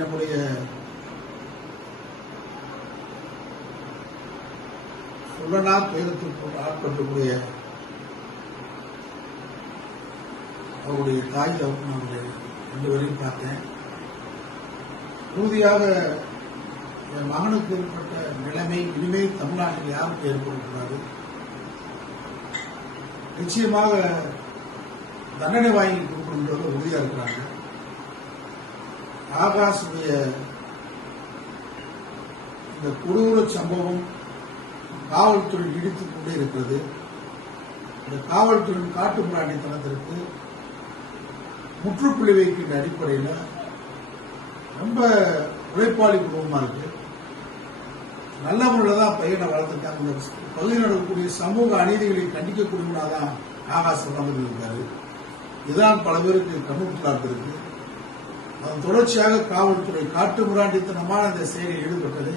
நம்முடைய சொல்லனா துயரத்திற்கு ஆட்பட்டக்கூடிய அவருடைய தாய் தகப்பன் ரெண்டு பேரையும் பார்த்தேன். உறுதியாக என் மகனுக்கு ஏற்பட்ட நிலைமை இனிமேல் தமிழ்நாட்டில் யாருக்கு ஏற்படக்கூடாது. நிச்சயமாக தண்டனை வாங்கி கொடுக்கணுன்றத உறுதியா இருக்கிறாங்க. ஆகாஷுடைய இந்த கொடூர சம்பவம் காவல்துறை நீடித்துக் கொண்டே இருக்கிறது. இந்த காவல்துறை காட்டுமிராண்டித்தனத்திற்கு முற்றுப்புள்ளி வைக்கின்ற அடிப்படையில் ரொம்ப உழைப்பாளி குடும்பமா இருக்கு. நல்ல முறையில் தான் பையனை வளர்த்துட்டாங்க. இந்த பகுதியில் நடக்கக்கூடிய சமூக அநீதிகளை கண்டிக்கக்கூடியவனாதான் ஆகாஷ் இருக்காரு. இதுதான் பல பேருக்கு கண்ணுக்குள்ளாக இருக்கு. அதன் தொடர்ச்சியாக காவல்துறை காட்டுமிராண்டித்தனமான இந்த செயலில் ஈடுபட்டது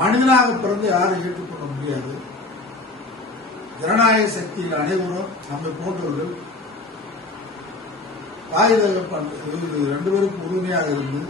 மனிதனாக பிறந்து யாரும் ஏற்றுக்கொள்ள முடியாது. ஜனநாயக சக்தியில் அனைவரும் நம்மை போன்றவர்கள் தாய் தகப்பன் ரெண்டு பேருக்கும் உறுதுணையாக இருந்து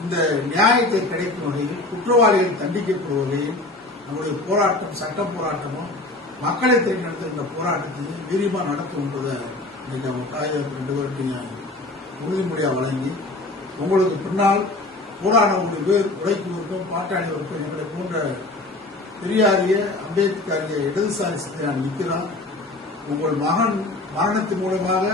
இந்த நியாயத்தை கிடைக்கும் வகையில் குற்றவாளிகள் தண்டிக்கப்படும் வகையில் நம்முடைய போராட்டம் சட்ட போராட்டமும் மக்களை தேர்ந்தெடுத்த போராட்டத்தையும் வீரியமா நடத்தும்ன்றதை இன்னைக்கு அவங்க தாய் ரெண்டு பேருக்கும் உறுதிமொழியா வழங்கி உங்களுக்கு பின்னால் போராடக்கூடிய பேர் உழைக்குவதற்கும் பாட்டாளிகளுக்கும் எங்களை போன்ற பெரியாரிய அம்பேத்கரிய இடதுசாரி சிந்தனை நிற்கிறான். உங்கள் மகன் மரணத்தின் மூலமாக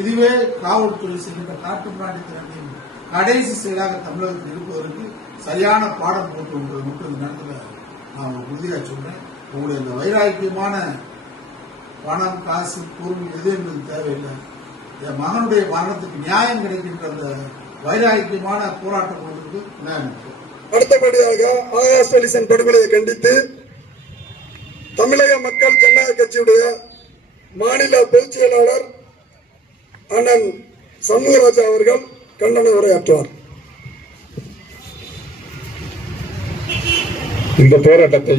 இதுவே காவல்துறை செய்கின்ற காட்டுமிராண்டித்தனத்தின் கடைசி செயலாக தமிழகத்தில் இருப்பதற்கு சரியான பாடம் போட்டு மட்டும் இந்த நேரத்தில் நான் உறுதியாக சொல்றேன். உங்களுடைய இந்த வைராக்கியமான பணம் காசு பொருள் எது என்பது தேவையில்லை. என் மகனுடைய மரணத்துக்கு நியாயம் கிடைக்கின்ற அந்த வைராக்கியமான போராட்டம் கொண்டு நியாயம். அடுத்தபடியாக ஆகாஷ் டெலிசன் படுகொலையை கண்டித்து தமிழக மக்கள் ஜனநாயக கட்சியுடைய மாநில பொதுச் செயலாளர் அண்ணன் சண்முகராஜா அவர்கள் கண்டன உரையாற்றுவார். இந்த போராட்டத்தை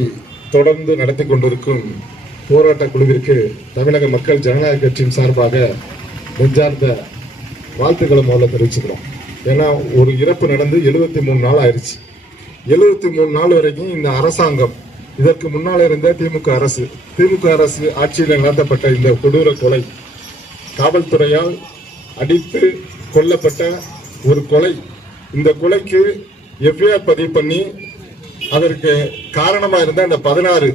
தொடர்ந்து நடத்தி கொண்டிருக்கும் போராட்ட குழுவிற்கு தமிழக மக்கள் ஜனநாயக கட்சியின் சார்பாக நெஞ்சார்ந்த வாழ்த்துக்களை முதல்ல தெரிவிச்சுக்கிறோம். ஏன்னா ஒரு இறப்பு நடந்து 73 நாள் ஆயிடுச்சு. 73 நாள் வரைக்கும் இந்த அரசாங்கம், இதற்கு முன்னால் இருந்த திமுக அரசு ஆட்சியில் நடத்தப்பட்ட இந்த கொடூர கொலை, காவல்துறையால் அடித்து கொல்லப்பட்ட ஒரு கொலை. இந்த கொலைக்கு எஃப்ஐஆர் பதிவு பண்ணி அதற்கு காரணமாக இருந்த அந்த 16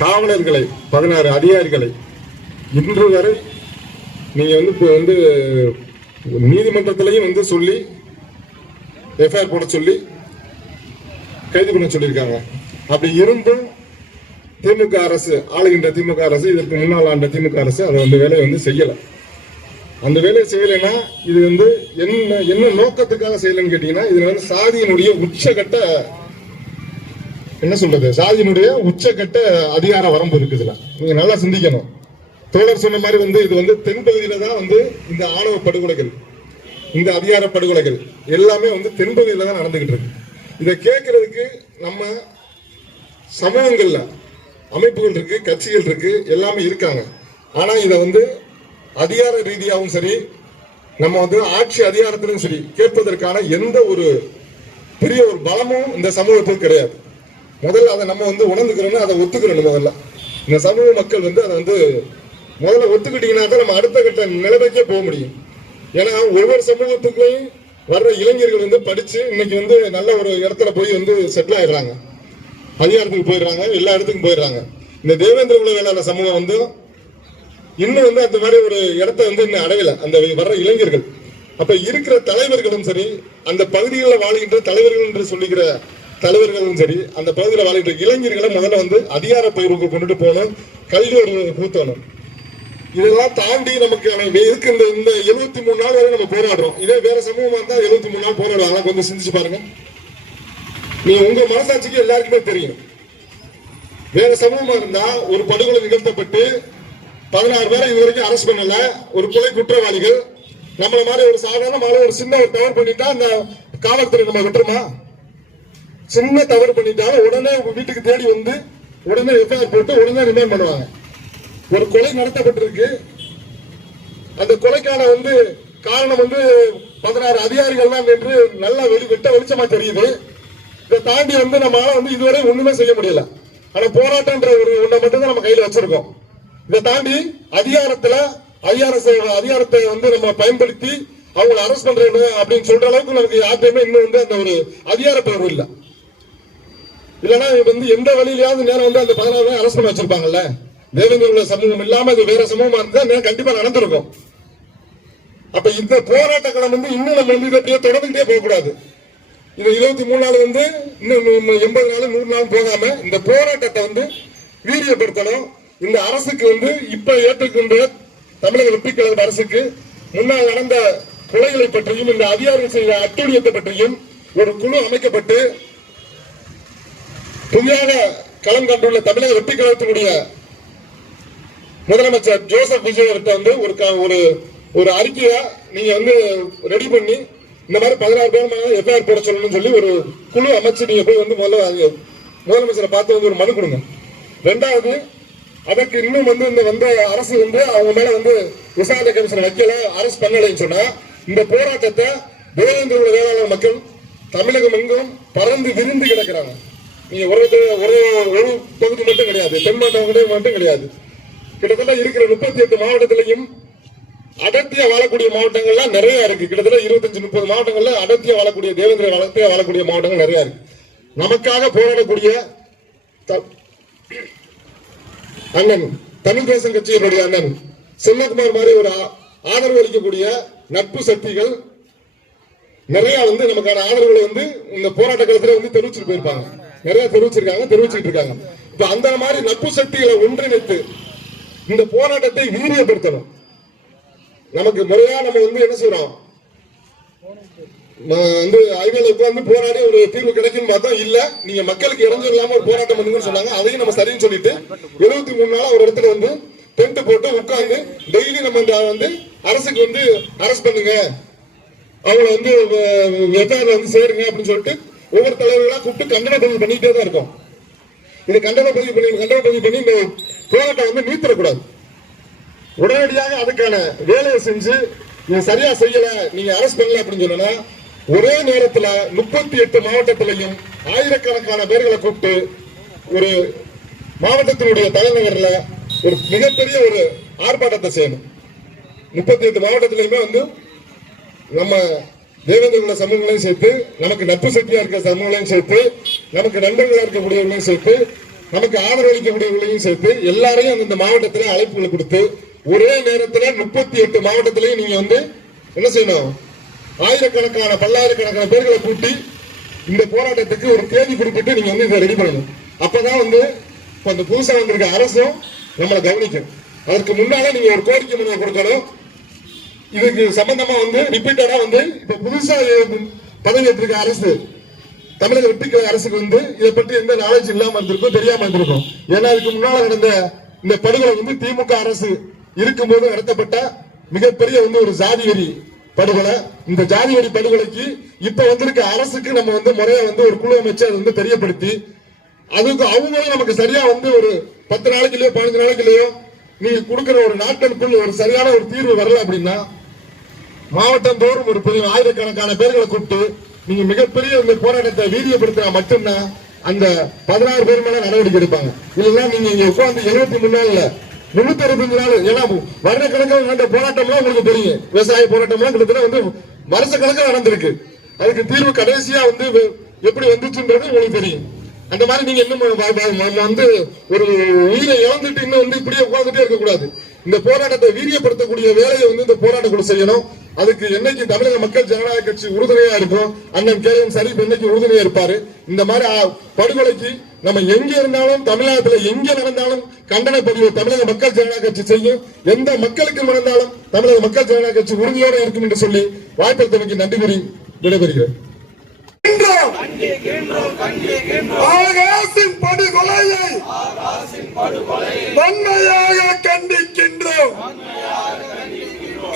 காவலர்களை 16 அதிகாரிகளை இன்று வரை நீங்க நீதிமன்றத்திலையும் சொல்லி எஃப்ஐஆர் போட சொல்லி கைது பண்ண சொல்லியிருக்காங்க. அப்படி இருந்தும் திமுக அரசு, ஆளுகின்ற திமுக அரசு, இதற்கு முன்னால் ஆண்ட திமுக அரசு அதை வேலையை செய்யல. அந்த வேலையை செய்யலைன்னா இது என்ன நோக்கத்துக்காக செய்யலன்னு கேட்டீங்கன்னா, இது சாதியினுடைய உச்சகட்ட சாதியினுடைய உச்சகட்ட அதிகார வரம்பு இருக்குதுல. நீங்க நல்லா சிந்திக்கணும். தோழர் சொன்ன மாதிரி இது தென்பகுதியில தான் இந்த ஆணவ படுகொலைகள், இந்த அதிகார படுகொலைகள் எல்லாமே தென்பகுதியில தான் நடந்துகிட்டு இருக்கு. இதை கேட்கறதுக்கு நம்ம சமூகங்கள்ல அமைப்புகள் இருக்கு, கட்சிகள் இருக்கு, எல்லாமே இருக்காங்க. ஆனா இதை அதிகார ரீதியாகவும் சரி, நம்ம ஆட்சி அதிகாரத்திலும் சரி கேட்பதற்கான எந்த ஒரு பெரிய ஒரு பலமும் இந்த சமூகத்துக்கு கிடையாது. முதல்ல அதை நம்ம உணர்ந்துக்கிறோம்னு அதை ஒத்துக்கிறோம். முதல்ல இந்த சமூக மக்கள் அதை முதல்ல ஒத்துக்கிட்டீங்கன்னா தான் நம்ம அடுத்த கட்ட நிலைமைக்கே போக முடியும். ஏன்னா ஒவ்வொரு சமூகத்துக்கும் வர்ற இளைஞர்கள் படிச்சு இன்னைக்கு நல்ல ஒரு இடத்துல போய் செட்டில் ஆயிடுறாங்க, அதிகாரத்துக்கு போயிடுறாங்க, எல்லா இடத்துக்கும் போயிடுறாங்க. இந்த தேவேந்திர குல வேளாளர் சமூகம் இன்னும் அந்த மாதிரி ஒரு இடத்த இன்னும் அடையல அந்த வர்ற இளைஞர்கள். அப்ப இருக்கிற தலைவர்களும் சரி, அந்த பகுதிகளில் வாழ்கின்ற தலைவர்கள் என்று சொல்லிக்கிற தலைவர்களும் சரி, அந்த பகுதியில் வாழ்கின்ற இளைஞர்களை முதல்ல அதிகார பயிருக்கு கொண்டுட்டு போகணும், கல்வி ஊத்தணும். இதெல்லாம் தாண்டி நமக்கு இருக்கு இந்த 73 நாள் வரை நம்ம போராடுறோம். இதே வேற சமூகமா இருந்தா 73 நாள் போராடுவாங்க. கொஞ்சம் சிந்திச்சு பாருங்க. நீ உங்க மனசாட்சிக்கு எல்லாருக்குமே தெரியும். வேற சமூகமா இருந்தா ஒரு படுகொலை நிகழ்த்தப்பட்டு 16 பேரை இது வரைக்கும் அரெஸ்ட் பண்ணல, ஒரு கொலை குற்றவாளிகள் நம்மள மாதிரி ஒரு சாதாரண ஒரு சின்ன ஒரு தவறு பண்ணிட்டா அந்த காவல்துறை நம்ம விட்டுருமா? சின்ன தவறு பண்ணிட்டாலும் உடனே வீட்டுக்கு தேடி உடனே எஃப்ஐஆர் போட்டு உடனே ரிமைண்ட் பண்ணுவாங்க. ஒரு கொலை நடத்தப்பட்டிருக்கு, அந்த கொலைக்கான காரணம் 16 அதிகாரிகள் தான் என்று நல்லா வெட்ட வெளிச்சமா தெரியுது. இதை தாண்டி வந்து நம்மளால வந்து இதுவரை ஒண்ணுமே செய்ய முடியல. ஆனா போராட்டம்ன்ற ஒரு ஒண்ணை மட்டும் தான் நம்ம கையில வச்சிருக்கோம். இதை தாண்டி அதிகாரத்தை வந்து நம்ம பயன்படுத்தி அவங்களை அரெஸ்ட் பண்றது அப்படின்னு சொல்ற அளவுக்கு நமக்கு யாருமே இன்னும் வந்து அந்த ஒரு அதிகார பகிர்வு இல்லை. இல்லைன்னா வந்து எந்த வழியிலாவது நேரம் வந்து அந்த 16 அரெஸ்ட் பண்ணி வச்சிருப்பாங்கல்ல. தேவேந்திர சமூகம் இல்லாம இது வேற சமூகமா இருந்தா கண்டிப்பா நடந்திருக்கும். அப்ப இந்த போராட்ட களம் வந்து இன்னும் நம்ம வந்து இதை தொடர்ந்துகிட்டே போக கூடாது. இது 23 நாள் வந்து இன்னும் 80 நாள் 100 நாள் போகாம இந்த போராட்டத்தை வந்து வீரியப்படுத்தணும். இந்த அரசுக்கு வந்து இப்ப ஏற்றுக்கின்ற தமிழக வெற்றி கழக அரசுக்கு முன்னால் நடந்த கொலைகளை பற்றியும் இந்த அதிகாரிகள் செய்த அட்டூழியத்தை பற்றியும் ஒரு குழு அமைக்கப்பட்டு புதியாக களம் கண்டுள்ள தமிழக வெற்றி கழகத்தினுடைய முதலமைச்சர் ஜோசப் விஜய் வந்து ஒரு அறிக்கையா நீங்க வந்து ரெடி பண்ணி இந்த மாதிரி 16 பேர் எஃப்ஐஆர் போட சொல்லணும்னு சொல்லி ஒரு குழு அமைச்சு நீங்க போய் வந்து முதலமைச்சரை பார்த்து வந்து ஒரு மனு கொடுங்க. ரெண்டாவது, அதற்கு இன்னும் வந்து இந்த வந்த அரசு வந்து அவங்க மேல வந்து விசாரணை கமிஷன் வைக்கல, அரசு பண்ணலைன்னு சொன்னா இந்த போராட்டத்தை தேவேந்திர வேளாளர் மக்கள் தமிழகம் எங்கும் பறந்து விரிந்து கிடக்கிறாங்க. நீங்க ஒரு பகுதி மட்டும் கிடையாது, தென் மாவட்டம் மட்டும் கிடையாது, கிட்டத்தட்ட இருக்கிற 38 மாவட்டத்திலையும் அடர்த்தியா வாழக்கூடிய மாவட்டங்கள்லாம் நிறைய இருக்கு. கிட்டத்தட்ட 25-30 மாவட்டங்கள்ல அடர்த்தியா வாழக்கூடிய தேவேந்திர வளர்த்தியா வாழக்கூடிய மாவட்டங்கள் நிறைய இருக்கு. நமக்காக போராடக்கூடிய அண்ணன் தமிழ் தேசம் கட்சியினுடைய அண்ணன் செல்லகுமார் மாதிரி ஒரு ஆதரவு அளிக்கக்கூடிய நட்பு சக்திகள் நிறைய வந்து நமக்கான ஆதரவுகளை வந்து இந்த போராட்ட காலத்துல வந்து தெரிவிச்சுட்டு போயிருப்பாங்க. நிறைய தெரிவிச்சுட்டு இருக்காங்க. இப்ப அந்த மாதிரி நட்பு சக்திகளை ஒன்றிணைத்து இந்த போராட்டத்தை வீரியப்படுத்தணும். நமக்கு முறையா நம்ம வந்து என்ன செய்யறோம் வந்து ஐடியால உட்கார்ந்து போராடி ஒரு தீர்வு கிடைக்கும் பார்த்தா இல்ல, நீங்க மக்களுக்கு இறஞ்சு இல்லாம ஒரு போராட்டம் பண்ணுங்கன்னு சொன்னாங்க. அதையும் நம்ம சரின்னு சொல்லிட்டு 73 நாளா ஒரு இடத்துல வந்து டென்ட் போட்டு உட்கார்ந்து டெய்லி நம்ம வந்து அரசுக்கு வந்து அரெஸ்ட் பண்ணுங்க, அவங்களை வந்து எஃப்ஐஆர் வந்து சேருங்க அப்படின்னு சொல்லிட்டு ஒவ்வொரு தலைவர்களா கூப்பிட்டு கண்டன பதிவு பண்ணிட்டே தான் இருக்கோம். இது கண்டன பதிவு பண்ணி இந்த போராட்டம் வந்து நீத்திடக்கூடாது. உடனடியாக அதுக்கான வேலையை செஞ்சு நீங்க சரியா செய்யல, நீங்க அரெஸ்ட் பண்ணல அப்படின்னு சொன்னா ஒரே நேரத்தில் 38 மாவட்டத்திலையும் ஆயிரக்கணக்கான பேர்களை கூப்பிட்டு ஒரு மாவட்டத்தினுடைய தலைநகர்ல ஒரு மிகப்பெரிய ஒரு ஆர்ப்பாட்டத்தை செய்யணும். 38 மாவட்டத்திலையுமே வந்து நம்ம தேவேந்திர சமூகங்களையும் சேர்த்து, நமக்கு நட்பு சக்தியா இருக்கிற சமூகங்களையும் சேர்த்து, நமக்கு நண்பர்களா இருக்கக்கூடியவர்களையும் சேர்த்து, நமக்கு ஆதரவு அளிக்கக்கூடியவர்களையும் சேர்த்து எல்லாரையும் அந்த மாவட்டத்தில் அழைப்புகளை கொடுத்து ஒரே நேரத்தில் 38 மாவட்டத்திலையும் நீங்க வந்து என்ன செய்யணும், ஆயிரக்கணக்கான பல்லாயிரக்கணக்கான பேர்களை கூட்டி இந்த போராட்டத்துக்கு ஒரு தேதி குறிப்பிட்டு நீங்க வந்து இதை ரெடி பண்ணணும். அப்பதான் வந்து அந்த புதுசா வந்திருக்க அரசும் நம்மளை கவனிக்கும். அதற்கு முன்னால நீங்க ஒரு கோரிக்கை மனு கொடுக்கணும். இதுக்கு சம்பந்தமா வந்து ரிப்பீட்டடா வந்து இப்ப புதுசா பதவியேற்றிருக்க அரசு தமிழக வெற்றி கழக அரசுக்கு வந்து இதை பற்றி எந்த நாலேஜ் இல்லாம இருந்திருக்கும், தெரியாம இருந்திருக்கும். ஏன்னா இதுக்கு முன்னால நடந்த இந்த படுகொலை வந்து திமுக அரசு இருக்கும்போது நடத்தப்பட்ட மிகப்பெரிய வந்து ஒரு ஜாதி வெறி படுகொலை. இந்த ஜாதி வெறி படுகொலைக்கு இப்ப வந்திருக்க அரசுக்கு நம்ம வந்து முறையா வந்து ஒரு குழு அமைச்சு அதை வந்து தெரியப்படுத்தி அதுக்கு அவங்களும் நமக்கு சரியா வந்து ஒரு 10 நாளைக்குலயோ 15 நாளைக்குலயோ நீங்க கொடுக்கிற ஒரு நாட்களுக்குள் ஒரு சரியான ஒரு தீர்வு வரல அப்படின்னா மாவட்டம் தோறும் ஒரு பெரிய ஆயிரக்கணக்கான பேர்களை கூப்பிட்டு நீங்க மிகப்பெரிய இந்த போராட்டத்தை வீரியப்படுத்தினா மட்டும்தான் அந்த 16 பேர் மேல நடவடிக்கை எடுப்பாங்க. இல்லைன்னா நீங்க இங்க உட்காந்து 73 நாள்ல 365 நாள், ஏன்னா வருட கணக்கில் நடந்த போராட்டம்லாம் உங்களுக்கு தெரியும். விவசாய போராட்டம்லாம் கிட்டத்தட்ட வந்து வருஷ கணக்கில் நடந்திருக்கு. அதுக்கு தீர்வு கடைசியா வந்து எப்படி வந்துச்சுன்றது உங்களுக்கு தெரியும். அந்த மாதிரி நீங்க இன்னும் வந்து ஒரு உயிரை இழந்துட்டு இன்னும் வந்து இப்படியே உட்கார்ந்துட்டே இருக்கக்கூடாது. இந்த போராட்டத்தை வீரியப்படுத்தக்கூடிய வேலையை வந்து இந்த போராட்ட குழு செய்யணும். அதுக்கு என்னைக்கு தமிழக மக்கள் ஜனநாயக கட்சி உறுதுணையா இருக்கும், அண்ணன் KM ஷரீப் என்னைக்கு உறுதுணையா இருப்பாரு. இந்த மாதிரி படுகொலைக்கு நம்ம எங்க இருந்தாலும் தமிழ்நாட்டில் எங்க நடந்தாலும் கண்டன பதிவு தமிழக மக்கள் ஜனநாயக கட்சி செய்யும். எந்த மக்களுக்கு நடந்தாலும் தமிழக மக்கள் ஜனநாயக கட்சி உறுதியோடு இருக்கும் என்று சொல்லி வாய்ப்பளித்தமைக்கு நன்றி கூறி விடைபெறுகிறேன். ஆகாசின் படுகொலையை வன்மையாக கண்டிக்கின்றோம்.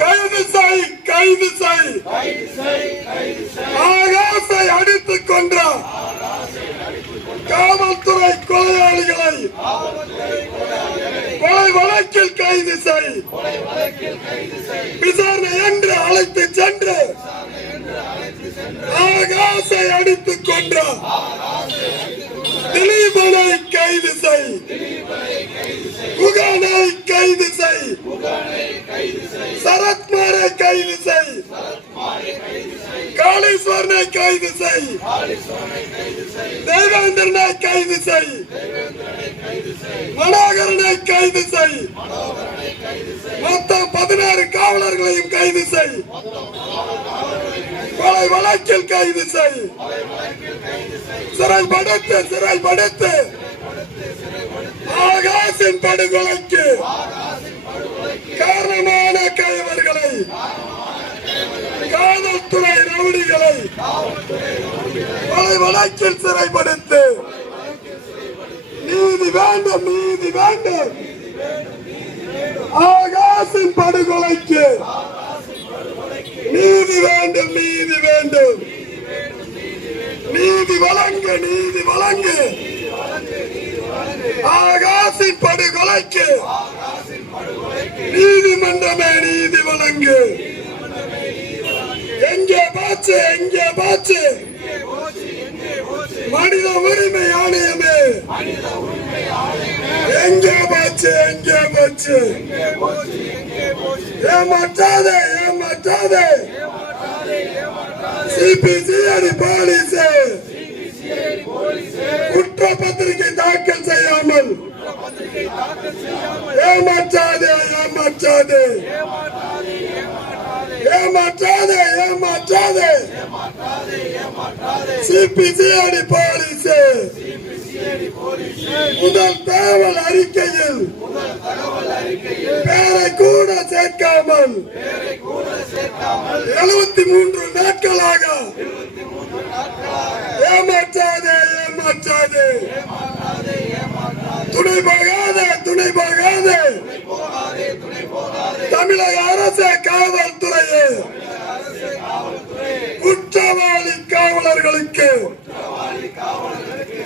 கைது செய் ஆகாசை அடித்துக் கொன்ற காவல்துறை கொலையாளிகளை கொலை வழக்கில் கைது செய். விசாரணை என்று அழைத்து சென்று ஆகாசை அடித்துக் கொன்றார். திலீபனை கைது செய். குகனை கைது செய். சரத்குமாரை கைது செய். காளீஸ்வரனை கைது செய். தேவேந்திரனை கைது செய். மனோகரனை கைது செய். மொத்தம் 16 காவலர்களையும் கைது செய். கொலை வழக்கில் கைது செய். சிறைப்படுத்து ஆகாசின் படுகொலைக்கு காரணமான கைவர்களை, காவல்துறை ரவுடிகளை கொலை வழக்கில் சிறைப்படுத்து. நீதி வேண்டும், நீதி வேண்டும். ஆகாசின் படுகொலைக்கு நீதி வேண்டும், நீதி வேண்டும். நீதி வழங்கு, நீதி வழங்கு. ஆகாசின் படுகொலைக்கு நீதிமன்றமே நீதி வழங்கு. எங்கே போச்சு, எங்கே போச்சு மனித உரிமை ஆணையமே? எங்கே போச்சு, எங்கே போச்சு? ஏமாற்றாதே, ஏமாற்றாதே. சிபிசிஐடி போலீஸ் குற்றப்பத்திரிகை தாக்கல் செய்யாமல் ஏமாற்றாதே, ஏமாற்றாதே, ஏமாற்றாதே, ஏமாற்றாதே. சிபிசிஐடி போலீஸ் முதல் தகவல் அறிக்கையில் பேரை கூட சேர்க்காமல் 73 நாட்களாக ஏமாற்றாதே, ஏமாற்றாதே. துணை போகாதே, துணை போகாதே. தமிழக அரசு காவல்துறையே குற்றவாளி காவலர்களுக்கு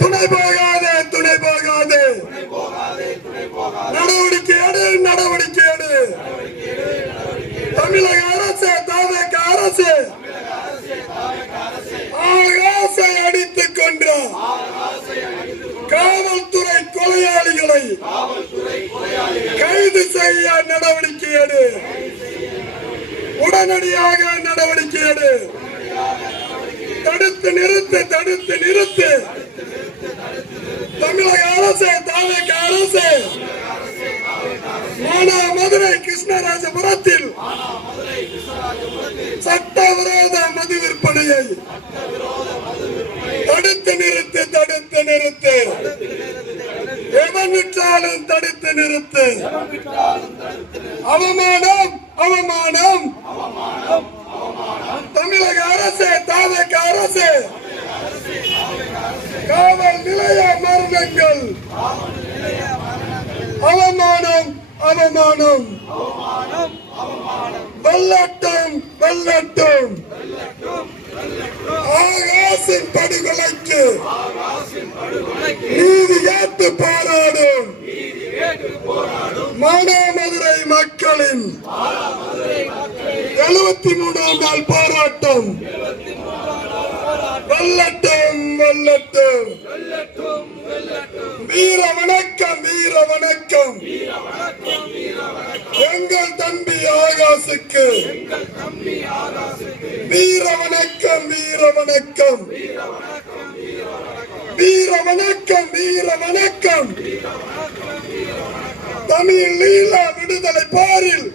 துணை போகாதே, துணை போகாதே. நடவடிக்கை எடு, நடவடிக்கை எடு. தமிழக அரசு, தமிழக அரசு ஆகாசை அடித்துக் கொன்ற காவல்துறை கொலையாளிகளை கைது செய்ய நடவடிக்கை எடு. உடனடியாக நடவடிக்கை எடு. தடுத்து நிறுத்து, தடுத்து நிறுத்து. தமிழக அரசு, தமிழக அரசு மதுரை கிருஷ்ணராஜபுரத்தில் சட்டவிரோத மது விற்பனையை தடுத்து நிறுத்து, தடுத்து நிறுத்து. எவன் விற்றாலும் தடுத்து நிறுத்து. அவமானம், அவமானம். தமிழக அரசு, தமிழக அரசு காவல் நிலைய மரணங்கள் அவமானம், அவமானம். வெள்ளட்டும், வெள்ளட்டும். ஆகாசின் படுகொலைக்கு நீதி கேட்டு போராடும் மானாமதுரை மக்களின் 73ஆம் நாள் போராட்டம் வெள்ளட்டும், வெள்ளட்டும். வீர வணக்கம், வீர வணக்கம். எங்கள் தம்பி ஆகாசுக்கு வீர வணக்கம், வீர வணக்கம். வீர வணக்கம், வீர வணக்கம். தமிழ் ஈழ விடுதலை போரில்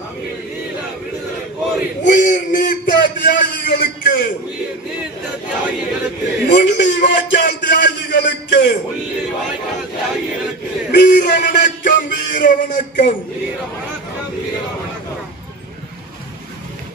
உயிர் நீத்த தியாகிகளுக்கு, முள்ளி வாய்க்கால் தியாகிகளுக்கு வீர வணக்கம், வீர வணக்கம்.